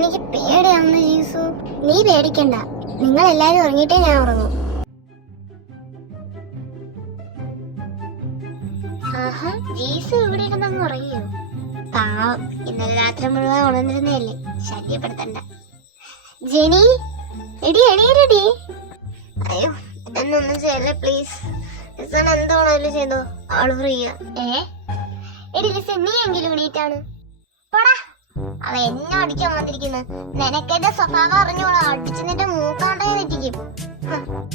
എനിക്ക് പേടിയാവുന്നു ജീസു. നീ പേടിക്കണ്ട, നിങ്ങൾ എല്ലാരും ഉറങ്ങിയിട്ടേ ഞാൻ ഉറങ്ങും. ആഹാ, ജീസു ഇവിടെ ഇരുന്നങ്ങ് ഉറങ്ങിയോ? പാവം, ഇന്നലെ രാത്രി മുഴുവൻ ഉണർന്നിരുന്നല്ലേ, ശല്യപ്പെടുത്തണ്ട. ജെനി, എടി എണീരടി. അയ്യോ, എന്നൊന്നും ചെയ്യല്ലേ പ്ലീസ്. ലിസൺ എന്താണല്ലോ ചെയ്തോ, ആള് ഫ്രീയാ. എടി ലിസൺ, നീ എങ്കിലും എണീറ്റാണ്. പോടാ, അവ എന്നെ അടിക്കാൻ വന്നിരിക്കുന്നു. നിനക്കെന്റെ സ്വഭാവം അറിഞ്ഞോളാം, അടിച്ചു നിന്റെ മൂക്കാണ്ടേ തെറ്റിക്കും.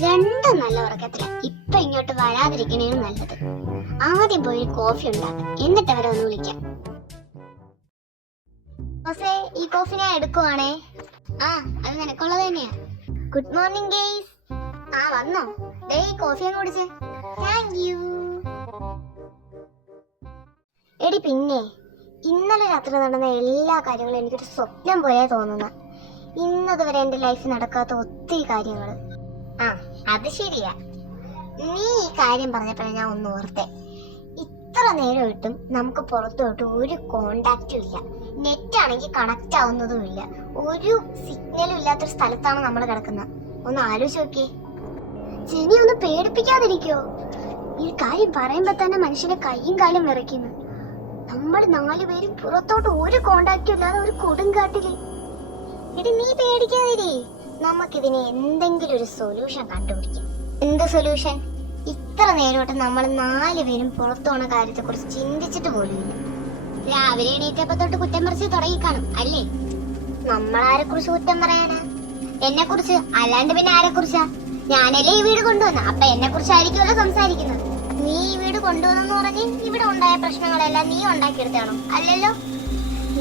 രണ്ടും നല്ല ഉറക്കത്തില. ഇപ്പൊ ഇങ്ങോട്ട് വരാതിരിക്കണേനും നല്ലത്. ആദ്യം പോയി കോഫി ഉണ്ടാക്കാം, എന്നിട്ട് അവരെ ഒന്ന് വിളിക്കാം. ഈ കോഫി ഞാൻ എടുക്കുവാണേ. ആ, അത് നിനക്കുള്ളത് തന്നെയാ. Good morning guys. ആ വന്നോ? ദേ ഈ കോഫി അങ്ങ് കുടിച്ചേ. Thank you. എടി പിന്നെ, ഇന്നലെ രാത്രി നടന്ന എല്ലാ കാര്യങ്ങളും എനിക്കൊരു സ്വപ്നം പോലെ തോന്നുന്ന. ഇന്നതുവരെ എന്റെ ലൈഫിൽ നടക്കാത്ത ഒത്തിരി കാര്യങ്ങൾ. ആ, അത് ശരിയാ. നീ ഈ കാര്യം പറഞ്ഞപ്പോഴാണ് ഞാൻ ഒന്ന് ഓർത്തേ. ഇത്ര നേരം ഇട്ടും നമുക്ക് പുറത്തോട്ട് ഒരു കോണ്ടാക്റ്റും ഇല്ല. നെറ്റ് ആണെങ്കിൽ കണക്ട് ആവുന്നതും ഇല്ല. ഒരു സിഗ്നലും ഇല്ലാത്തൊരു സ്ഥലത്താണ് നമ്മൾ കിടക്കുന്നത്. ഒന്ന് ആലോചിച്ച് നോക്കിയേ. ജെനി, ഒന്ന് പേടിപ്പിക്കാതിരിക്കോ? ഈ കാര്യം പറയുമ്പോ തന്നെ മനുഷ്യന്റെ കൈയും കാലും വിറയ്ക്കുന്നു. നമ്മൾ 4 പേരും പുറത്തോട്ട് ഒരു കോണ്ടാക്റ്റും ഇല്ലാതെ ഒരു കൊടുങ്കാട്ടില്. ഇത് നീ പേടിക്കാതിരി. നമുക്കിതിന് എന്തെങ്കിലും ഒരു സൊല്യൂഷൻ കണ്ടുപിടിക്കാം. എന്ത് സൊല്യൂഷൻ? ഇത്ര നേരോട്ട് നമ്മൾ 4 പേരും പുറത്തു പോണ കാര്യത്തെ കുറിച്ച് ചിന്തിച്ചിട്ട് പോലുമില്ല. രാവിലെ എണീറ്റപ്പോ തൊട്ട് കുറ്റം പറിച്ച് തുടങ്ങി കാണും അല്ലേ? നമ്മളാരെ കുറിച്ച് കുറ്റം പറയാനാ? എന്നെ കുറിച്ച്, അല്ലാണ്ട് പിന്നെ ആരെ കുറിച്ചാ? ഞാനല്ലേ ഈ വീട് കൊണ്ടുവന്ന, അപ്പൊ എന്നെ കുറിച്ചായിരിക്കുമല്ലോ സംസാരിക്കുന്നത്. നീ ഈ വീട് കൊണ്ടുവന്നെന്ന് പറഞ്ഞ് ഇവിടെ ഉണ്ടായ പ്രശ്നങ്ങളെല്ലാം നീ ഉണ്ടാക്കിയെടുത്താണോ? അല്ലല്ലോ.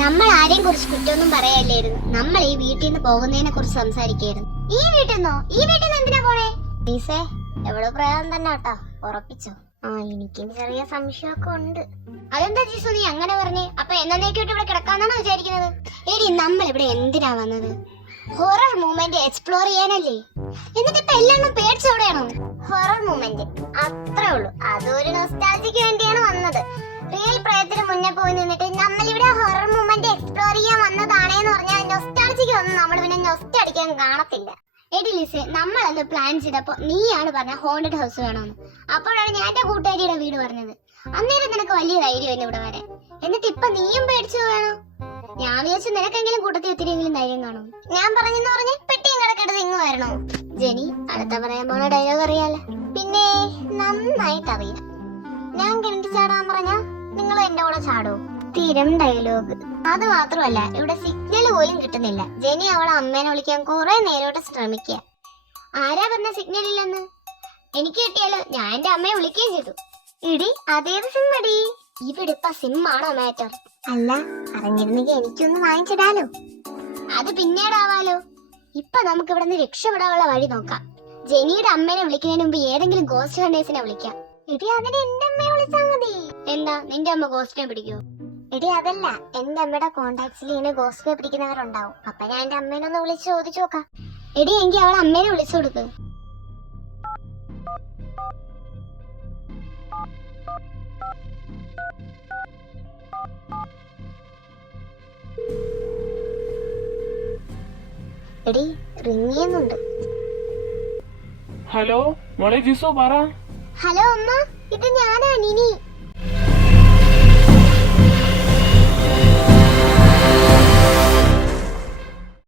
നമ്മൾ ആരെയും കുറിച്ച് കുറ്റമൊന്നും പറയല്ലായിരുന്നു. നമ്മൾ ഈ വീട്ടിൽ നിന്ന് പോകുന്നതിനെ കുറിച്ച് സംസാരിക്കായിരുന്നു. ഈ വീട്ടിൽ നിന്നോ? ഈ വീട്ടിൽ നിന്ന് എന്തിനാ പോണേ? പ്ലീസേ, എവിടെ പ്രയാസം തന്നെ കേട്ടോ, ഉറപ്പിച്ചോ. ആ, എനിക്കും ചെറിയ സംശയമൊക്കെ ഉണ്ട്. അതെന്താ ജീസു നീ അങ്ങനെ പറഞ്ഞേ? അപ്പൊ എന്നേക്കായിട്ട് ഇവിടെ കിടക്കാന്നാണോ വിചാരിക്കുന്നത്? എടി, നമ്മൾ ഇവിടെ എന്തിനാ വന്നത്? ഹൊറർ മൂവ്മെന്റ് എക്സ്പ്ലോർ ചെയ്യാനല്ലേ? എന്നിട്ട് ഇപ്പൊ എല്ലാം പേടിച്ചോടെയാണോ? ഹൊറർ മൂവ്മെന്റ് അത്രേ ഉള്ളൂ. അതൊരു നൊസ്റ്റാൾജിക്ക് വേണ്ടിയാണ് വന്നത്. റിയൽ പ്രയത്തിന് മുന്നേ പോയി നിന്നിട്ട് നമ്മൾ ഇവിടെ ഹൊറർ മൂവ്മെന്റ് എക്സ്പ്ലോർ ചെയ്യാൻ വന്നതാണേന്ന് പറഞ്ഞാൽ നൊസ്റ്റാൾജിക്ക് ഒന്നും നമ്മൾ പിന്നെ നൊസ്റ്റ അടിക്കാൻ കാണത്തില്ല. എടി ലിസേ, നമ്മളന്ന് പ്ലാൻ ചെയ്തപ്പോ നീയാണ് പറഞ്ഞ ഹോണ്ടഡ് ഹൗസ് വേണമെന്ന്. അപ്പോഴാണ് ഞാൻ എന്റെ കൂട്ടുകാരിയുടെ വീട് പറഞ്ഞത്. അന്നേരം നിനക്ക് വലിയ ധൈര്യം ഇവിടെ വരാൻ. എന്നിട്ട് ഇപ്പൊ നീയും പേടിച്ചു വേണോ? ഞാൻ വിചാരിച്ചു നിനക്കെങ്കിലും കൂട്ടത്തിൽ ഒത്തിരിയെങ്കിലും ധൈര്യം കാണും. ഞാൻ പറഞ്ഞെന്ന് പറഞ്ഞ് പെട്ടിയും കിടക്കെടുത്ത് ഇങ്ങ് വരണോ? ജെനി, അടുത്ത പറയാൻ പോണ ഡയലോഗ് അറിയാലോ? പിന്നെ നന്നായിട്ട് അറിയാം. ഞാൻ കിണറ്റി ചാടാൻ പറഞ്ഞാ നിങ്ങൾ എന്റെ കൂടെ ചാടോ? സ്ഥിരം ഡയലോഗ്. അത് മാത്രമല്ല, ഇവിടെ സിഗ്നൽ പോലും കിട്ടുന്നില്ല. ജെനി അവളെ അമ്മേനെ വിളിക്കാൻ കുറെ നേരോട്ട് ശ്രമിക്കുക. ആരാ പറഞ്ഞ സിഗ്നൽ ഇല്ലെന്ന്? എനിക്ക് കിട്ടിയാലോ, ഞാൻ എന്റെ അമ്മയെ വിളിക്കുകയും ചെയ്തു. ഇടി, അതേത് സിം അടി? ഇവിടെ ഇപ്പൊ സിം ആണോ മാറ്റർ? അല്ല, അറിഞ്ഞിരുന്നെങ്കിൽ എനിക്കൊന്ന് വാങ്ങിച്ചിടാലോ. അത് പിന്നീടാവാലോ. ഇപ്പൊ നമുക്ക് ഇവിടെ നിന്ന് രക്ഷപ്പെടാനുള്ള വഴി നോക്കാം. ജെനിയുടെ അമ്മേനെ വിളിക്കുന്നതിന് മുമ്പ് ഏതെങ്കിലും ഗോസ്റ്റ് ഹണ്ടേഴ്സിനെ വിളിക്കാം. എടി, അതിന് എന്റെ അമ്മയെ വിളിച്ചാൽ മതി. എന്താ, നിന്റെ അമ്മ ഗോസ്റ്റിനെ പിടിക്കോ? എടി, അതല്ല, എന്റെ അമ്മയുടെ കോണ്ടാക്ട്സിൽ ഇങ്ങനെ ഗോസ്റ്റിനെ പിടിക്കുന്നവരുണ്ടാവും. അപ്പൊ ഞാൻ എന്റെ അമ്മേനെ ഒന്ന് വിളിച്ച് ചോദിച്ചു നോക്കാം. എടി, എങ്കിൽ അവളെ അമ്മേനെ വിളിച്ചു കൊടുക്ക്. എടി, റിങ് ചെയ്യുന്നുണ്ട്. ഹലോ മോളെ ജിസു, പറ. ഹലോ അമ്മ, ഇത് ഞാനാ നിനി.